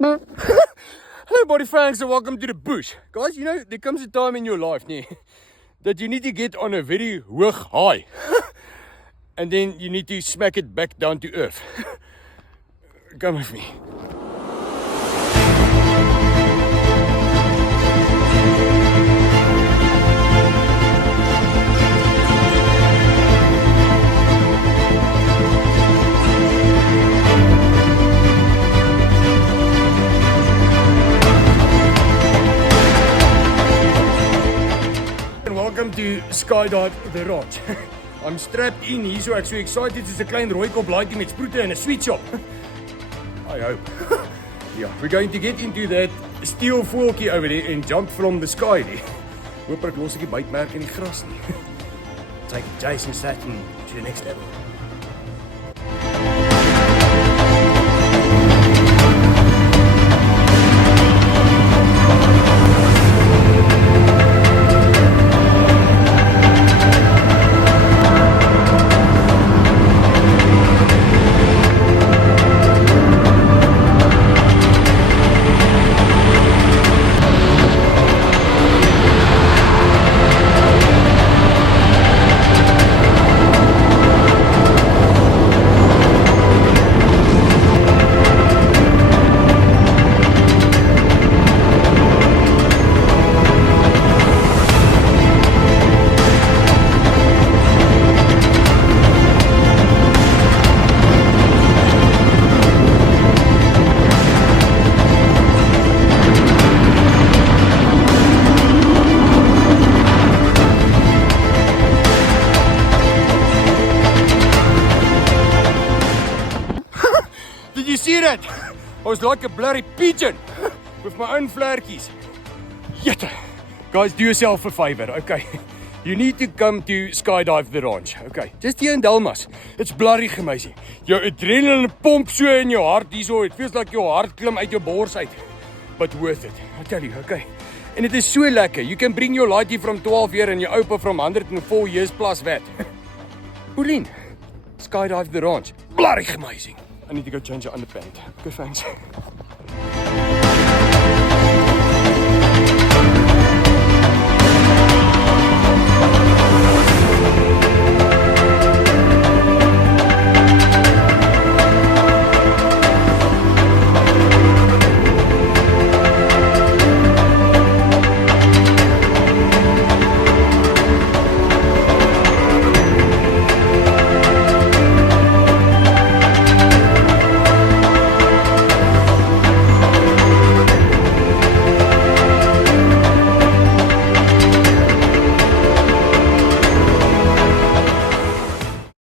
Hello body fans and welcome to the bush. Guys, you know, there comes a time in your life that you need to get on a very hoog high. And then you need to smack it back down to earth. Come with me. Welcome to Skydive the Ranch. I'm strapped in here, so I'm so excited. It's a klein rooikop laaitjie met sproete in a sweet shop. I hope. Yeah, we're going to get into that steel voeltjie over there and jump from the sky there. Hoop ek los ek die bytmerk in die gras nie. Take Jason Statham to the next level. Did you see that? I was like a bloody pigeon with my own flairtjies. Jette. Guys, do yourself a favor, okay? You need to come to Skydive the Ranch, okay? Just here in Delmas. It's bloody amazing. Your adrenaline pump so in your heart, it feels like your heart klim uit your bors uit. But worth it, I tell you, okay? And it is so lekker. You can bring your laaitie from 12 years and your oupa from 104 years plus wat. Pauline, Skydive the Ranch. Bloody amazing. I need to go change your underpants. Okay, thanks.